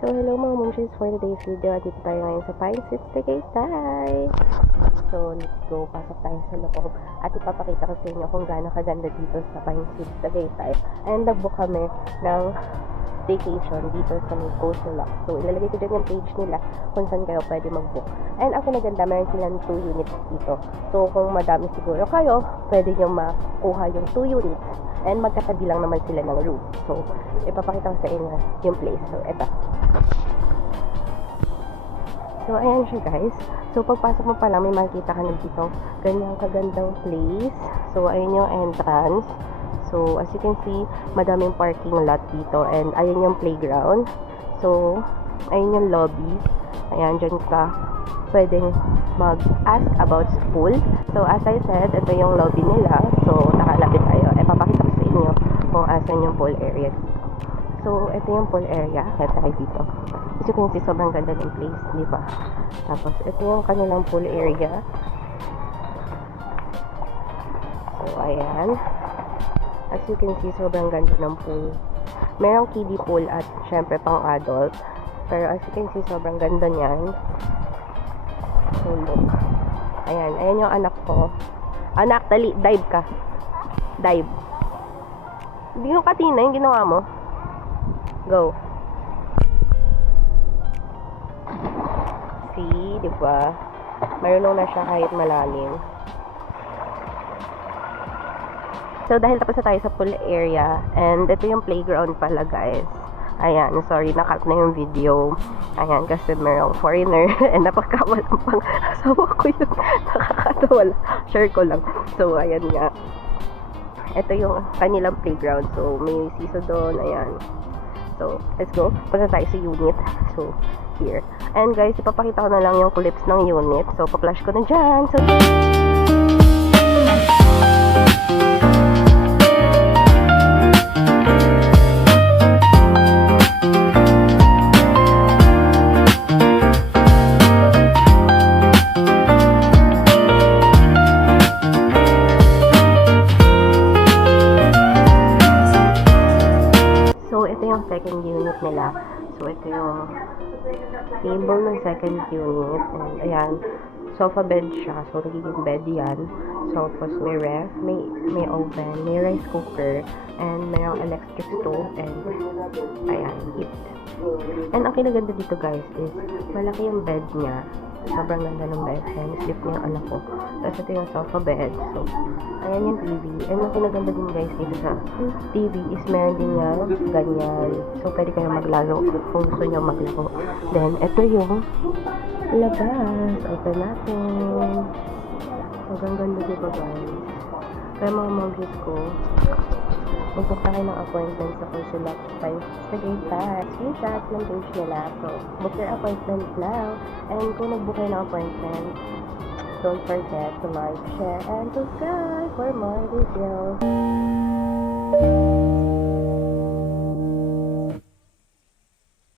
So, hello mga momshies, for today's video, dito tayo ngayon sa Pine Suites Tagaytay. So, let's go, pasok tayo sa loob at ipapakita ko sa inyo kung gaano kaganda dito sa Pine Suites Tagaytay. And nag-book kami ng staycation dito sa may Coastal Lock. So, ilalagay ko dyan yung page nila kung saan kayo pwede mag-book. And ako naganda, meron silang 2 units dito. So, kung madami siguro kayo, pwede nyo makuha yung 2 units. And magkatabi lang naman sila ng room. So, ipapakita ko sa inyo yung place. So, eto. So, ayan siya guys. So, pagpasok mo pa lang, may makikita ka na dito ganyang kagandang place. So, ayun yung entrance. So, as you can see, madaming parking lot dito. And ayun yung playground. So, ayun yung lobby. Ayan, dyan ka pwedeng mag-ask about school. So, as I said, ito yung lobby nila. So, nakalapit tayo. Papakita ko sa inyo kung asan yung pool area. So, ito yung pool area. Kaya tayo dito. As you can see, sobrang ganda ng place, di ba? Tapos, ito yung kanilang pool area. So, ayan. As you can see, sobrang ganda ng pool. Merong kiddie pool at syempre pang adult. Pero as you can see, sobrang ganda niyan. So, look. Ayan. Ayan yung anak ko. Anak, dali. Dive ka. Dive. Hindi yung katina, yung ginawa mo. Go. See, di ba? Marunong na siya kahit malalim. So, dahil tapos na tayo sa pool area, and ito yung playground pala, guys. Ayan, sorry, nakat na yung video. Ayan, kasi merong foreigner, and napagkawalan pang asawa ko yun. Nakakatawa lang. Share ko lang. So, ayan nga. Ito yung kanilang playground. So, may siso doon. Ayan. So, let's go. Punta tayo sa unit. So, here. And guys, ipapakita ko na lang yung clips ng unit. So, pa-flash ko na dyan. So, second unit nila. So, ito yung table ng second unit. And, ayan, sofa bed siya. So, nagiging bed yan. So, tapos may ref, may oven, may rice cooker, and mayroong electric stove, and, ayan, heat. And, ang kinaganda dito, guys, is malaki yung bed niya. Sobrang ganda ng bed. Ayan, sleep niya yung anak ko. Tapos, ito yung sofa bed. So, ayan yung TV. And, ang kinaganda din, guys, dito sa TV is meron din niya ganyan. So, pwede kayo maglaro kung gusto niyo maglaro. Then, ito yung labas. Open natin. Sobrang ganda dito, guys. Kaya mga momsies ko, magpunta kayo ng appointment sa Coastal Pine Tagaytay. Screenshot ng page nila. So, book your appointment now. And kung nag-book kayo ng appointment, don't forget to like, share, and subscribe for more videos.